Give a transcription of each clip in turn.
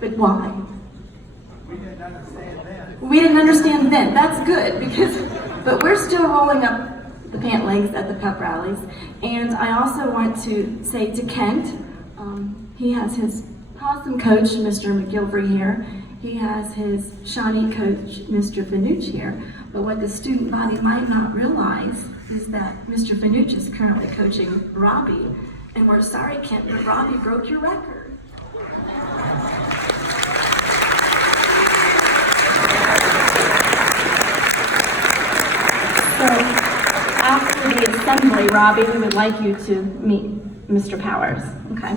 But why? We didn't understand then. We didn't understand then. That's good, but we're still rolling up the pant legs at the pep rallies. And I also want to say to Kent, he has his awesome coach, Mr. McGilvery here. He has his Shawnee coach, Mr. Finucci here. But what the student body might not realize is that Mr. Finucci is currently coaching Robbie. And we're sorry, Kent, but Robbie broke your record. So after the assembly, Robbie, we would like you to meet Mr. Powers, okay?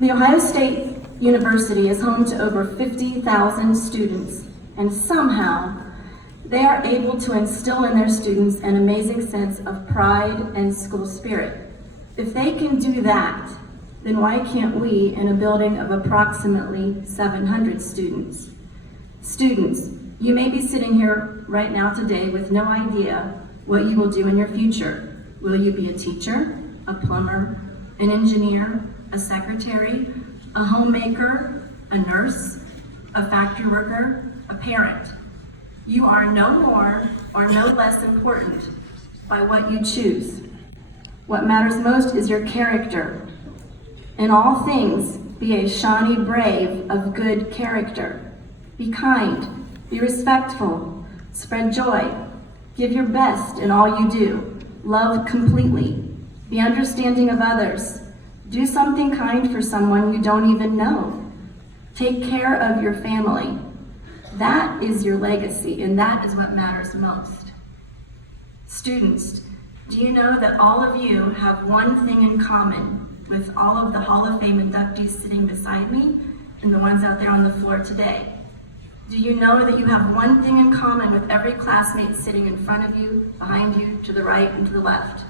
The Ohio State University is home to over 50,000 students, and somehow they are able to instill in their students an amazing sense of pride and school spirit. If they can do that, then why can't we in a building of approximately 700 students? Students, you may be sitting here right now today with no idea what you will do in your future. Will you be a teacher, a plumber, an engineer, a secretary, a homemaker, a nurse, a factory worker, a parent? You are no more or no less important by what you choose. What matters most is your character. In all things, be a Shawnee brave of good character. Be kind, be respectful, spread joy, give your best in all you do, love completely, be understanding of others, do something kind for someone you don't even know, take care of your family. That is your legacy, and that is what matters most. Students, do you know that all of you have one thing in common with all of the Hall of Fame inductees sitting beside me and the ones out there on the floor today? Do you know that you have one thing in common with every classmate sitting in front of you, behind you, to the right, and to the left?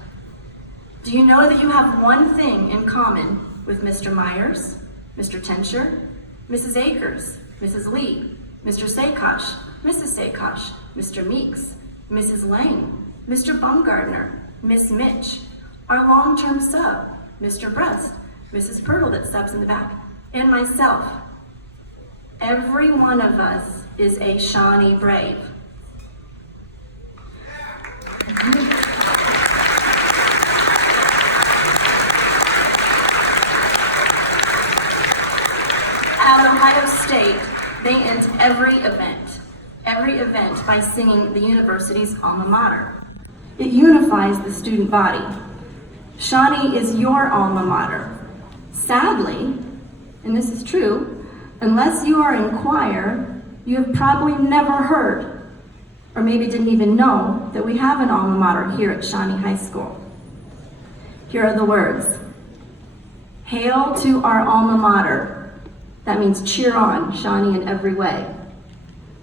Do you know that you have one thing in common with Mr. Myers, Mr. Tenscher, Mrs. Akers, Mrs. Lee, Mr. Sakosh, Mrs. Sakosh, Mr. Meeks, Mrs. Lang, Mr. Baumgartner, Miss Mitch, our long-term sub, Mr. Brust, Mrs. Pirtle that subs in the back, and myself? Every one of us is a Shawnee brave. At Ohio State, they end every event by singing the university's alma mater. It unifies the student body. Shawnee is your alma mater. Sadly, and this is true, unless you are in choir, you have probably never heard, or maybe didn't even know, that we have an alma mater here at Shawnee High School. Here are the words. Hail to our alma mater. That means cheer on, Shawnee, in every way.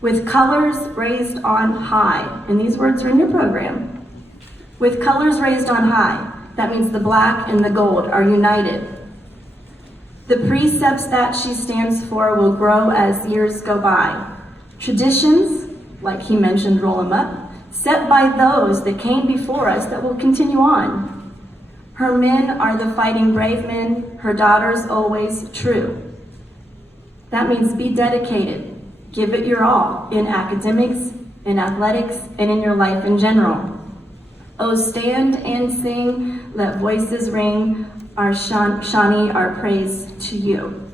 With colors raised on high, and these words are in your program. With colors raised on high, that means the black and the gold are united. The precepts that she stands for will grow as years go by. Traditions, like he mentioned, roll them up, set by those that came before us that will continue on. Her men are the fighting brave men, her daughters always true. That means be dedicated, give it your all in academics, in athletics, and in your life in general. Oh, stand and sing, let voices ring, our Shawnee, our praise to you.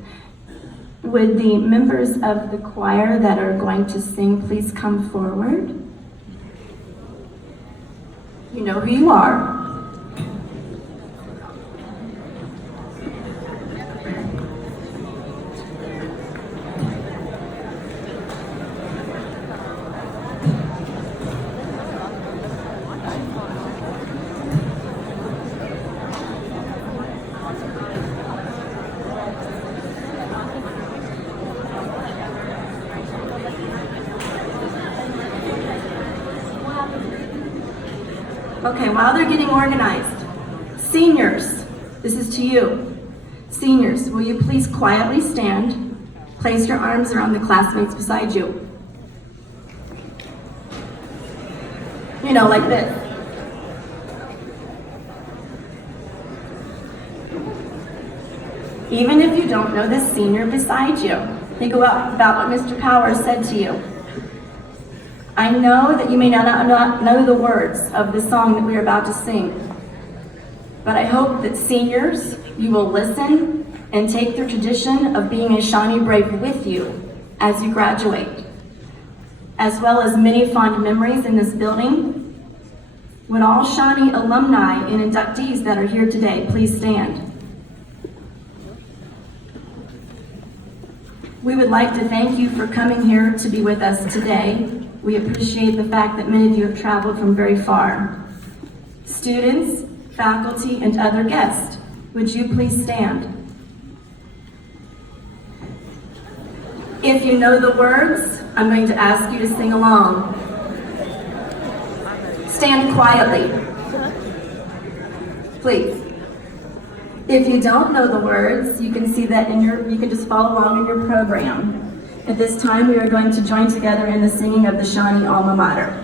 Would the members of the choir that are going to sing please come forward? You know who you are. Okay, while they're getting organized, seniors, this is to you. Seniors, will you please quietly stand, place your arms around the classmates beside you. You know, like this. Even if you don't know the senior beside you. Think about what Mr. Powers said to you. I know that you may not know the words of the song that we are about to sing, but I hope that seniors, you will listen and take the tradition of being a Shawnee Brave with you as you graduate, as well as many fond memories in this building. Would all Shawnee alumni and inductees that are here today please stand? We would like to thank you for coming here to be with us today. We appreciate the fact that many of you have traveled from very far. Students, faculty, and other guests, would you please stand? If you know the words, I'm going to ask you to sing along. Stand quietly, please. If you don't know the words, you can see that you can just follow along in your program. At this time, we are going to join together in the singing of the Shawnee Alma Mater.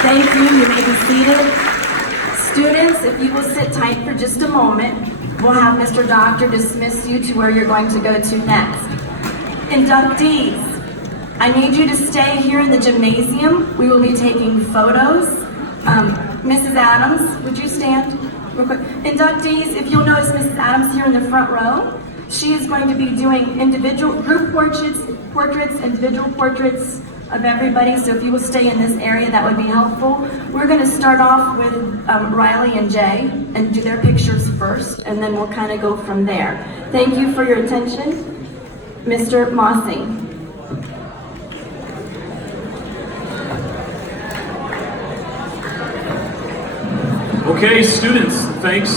Thank you. You may be seated. Students, if you will sit tight for just a moment, we'll have Mr. Doctor dismiss you to where you're going to go to next. Inductees, I need you to stay here in the gymnasium. We will be taking photos. Mrs. Adams, would you stand real quick? Inductees, if you'll notice Mrs. Adams here in the front row, she is going to be doing individual group portraits, individual portraits of everybody, so if you will stay in this area, that would be helpful. We're going to start off with Riley and Jay and do their pictures first, and then we'll kind of go from there. Thank you for your attention. Mr. Mossing. Okay, students, thanks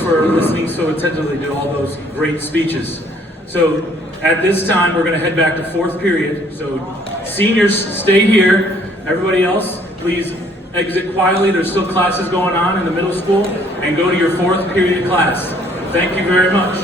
for listening so attentively to all those great speeches. So at this time, we're going to head back to fourth period. So seniors, stay here. Everybody else, please exit quietly. There's still classes going on in the middle school, and go to your fourth period class. Thank you very much.